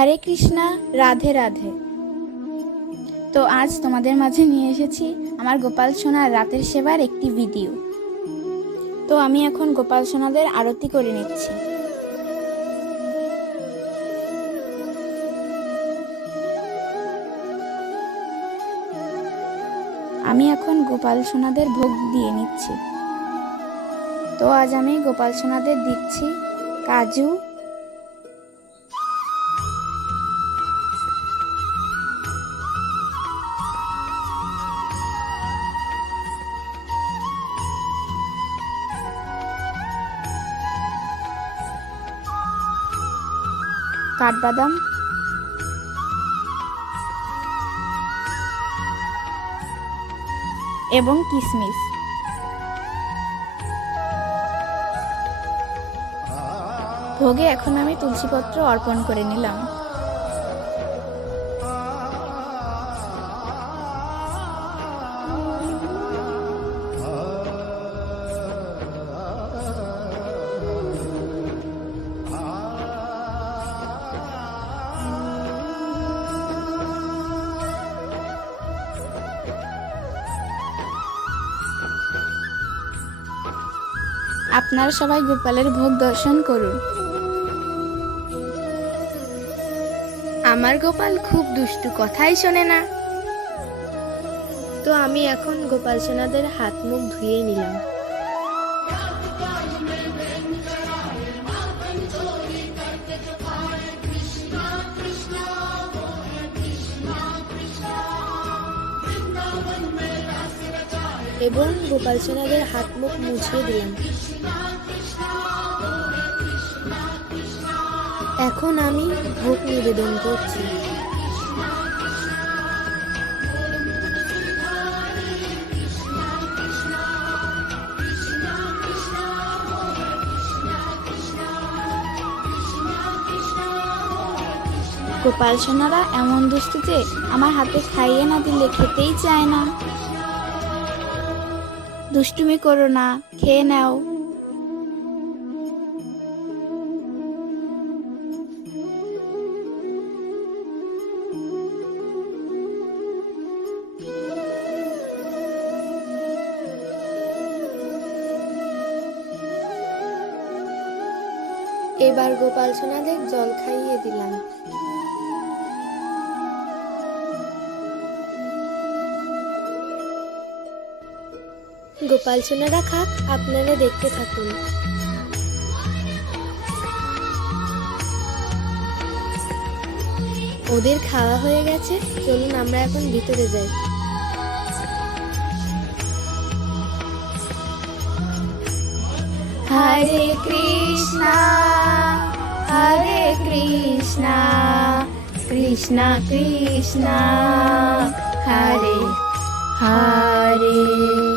হরে কৃষ্ণা, রাধে রাধে। তো আজ তোমাদের মাঝে নিয়ে এসেছি আমার গোপাল সোনার রাতের সেবার একটি ভিডিও। তো আমি এখন গোপাল সোনাদের আরতি করে নিচ্ছি। আমি এখন গোপাল সোনাদের ভোগ দিয়ে নিচ্ছি। তো আজ আমি গোপাল সোনাদের দিচ্ছি কাজু কাঠবাদাম। এবং কিশমিশ ভোগে এখন আমি তুলসীপত্র অর্পণ করে নিলাম। আপনারা সবাই গোপালের ভোগ দর্শন করুন। আমার গোপাল খুব দুষ্টু, কথাই শোনে না। তো আমি এখন গোপাল সোনাদের হাত মুখ ধুয়ে নিলাম। এবং গোপাল সোনাদের হাত মুখ মুছিয়ে দিলাম। এখন আমি ভোগ নিবেদন করছি। গোপাল সোনারা এমন দুষ্টু যে আমার হাতে খাইয়ে না দিলে খেতেই চায় না। দুষ্টুমি করো না খেয়ে নাও। এবার গোপাল সোনাদের জল খাইয়ে দিলাম। গোপাল সোনারা খাক আপনারা দেখতে থাকুন। ওদের খাওয়া হয়ে গেছে, চলুন আমরা এখন ভিতরে যাই। হরে কৃষ্ণা হরে কৃষ্ণা কৃষ্ণা কৃষ্ণা, হরে হরে।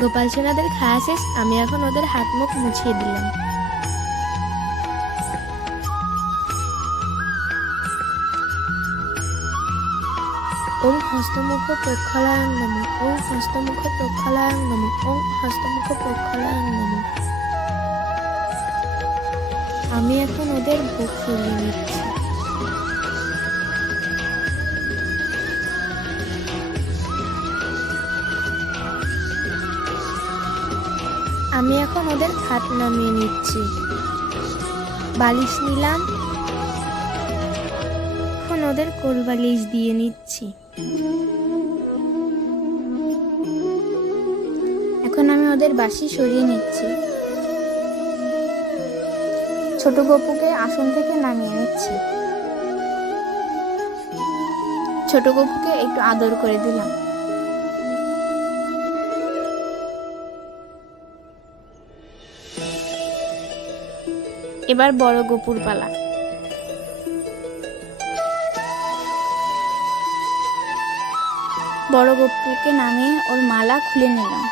গোপাল সোনাদের খাওয়া শেষ, আমি এখন ওদের হাত মুখ মুছিয়ে দিলাম। ওম হস্তমুখ প্রক্ষালয়ং নম ওম হস্তমুখ প্রক্ষালয়ং নম ওম হস্তমুখ প্রক্ষালয়ং নম আমি এখন ওদের ভোগ ফিরিয়ে নিচ্ছি। আমি এখন ওদের খাট নামিয়ে নিচ্ছি। বালিশ নিলাম। এখন ওদের কোল বালিশ দিয়ে নিচ্ছি। এখন আমি ওদের বাসি সরিয়ে নিচ্ছি। ছোট গপুকে আসন থেকে নামিয়ে নিচ্ছি। ছোট গপুকে একটু আদর করে দিলাম। এবার বড় গপুর পালা। বড় গপুকে নামিয়ে ওর মালা খুলে নিলাম।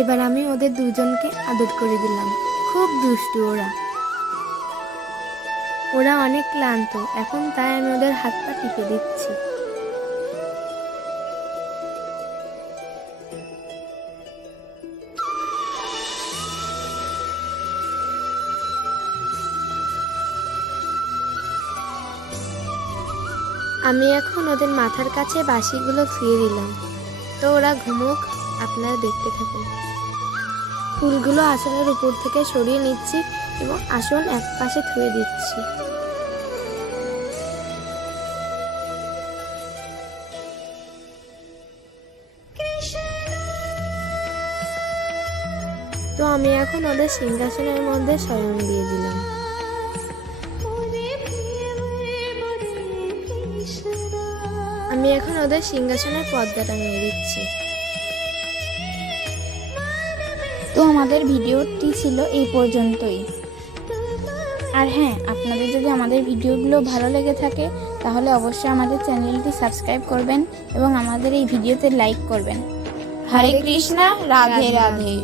এবার আমি ওদের দুজনকে আদর করে দিলাম। খুব দুষ্টু ওরা। ওরা অনেক ক্লান্ত, এখন তাই আমি ওদের হাত পা টিপে দিচ্ছি। আমি এখন ওদের মাথার কাছে বাঁশিগুলো ফিরিয়ে দিলাম। তো ওরা ঘুমুক, আপনারা দেখতে থাকুন। ফুলগুলো আসনের উপর থেকে সরিয়ে নিচ্ছি এবং আসন এক পাশে থুয়ে দিচ্ছি। তো আমি এখন ওদের সিংহাসনের মধ্যে স্বয়ং দিয়ে দিলাম। আমি এখন ওদের সিংহাসনের পর্দা টাঙিয়ে দিচ্ছি। তো আমাদের ভিডিওটি ছিল এই পর্যন্তই। আর হ্যাঁ আপনাদের যদি আমাদের ভিডিওগুলো ভালো লেগে থাকে, তাহলে অবশ্যই আমাদের চ্যানেলটি সাবস্ক্রাইব করবেন এবং আমাদের এই ভিডিওতে লাইক করবেন। হরে কৃষ্ণা, রাধে রাধে।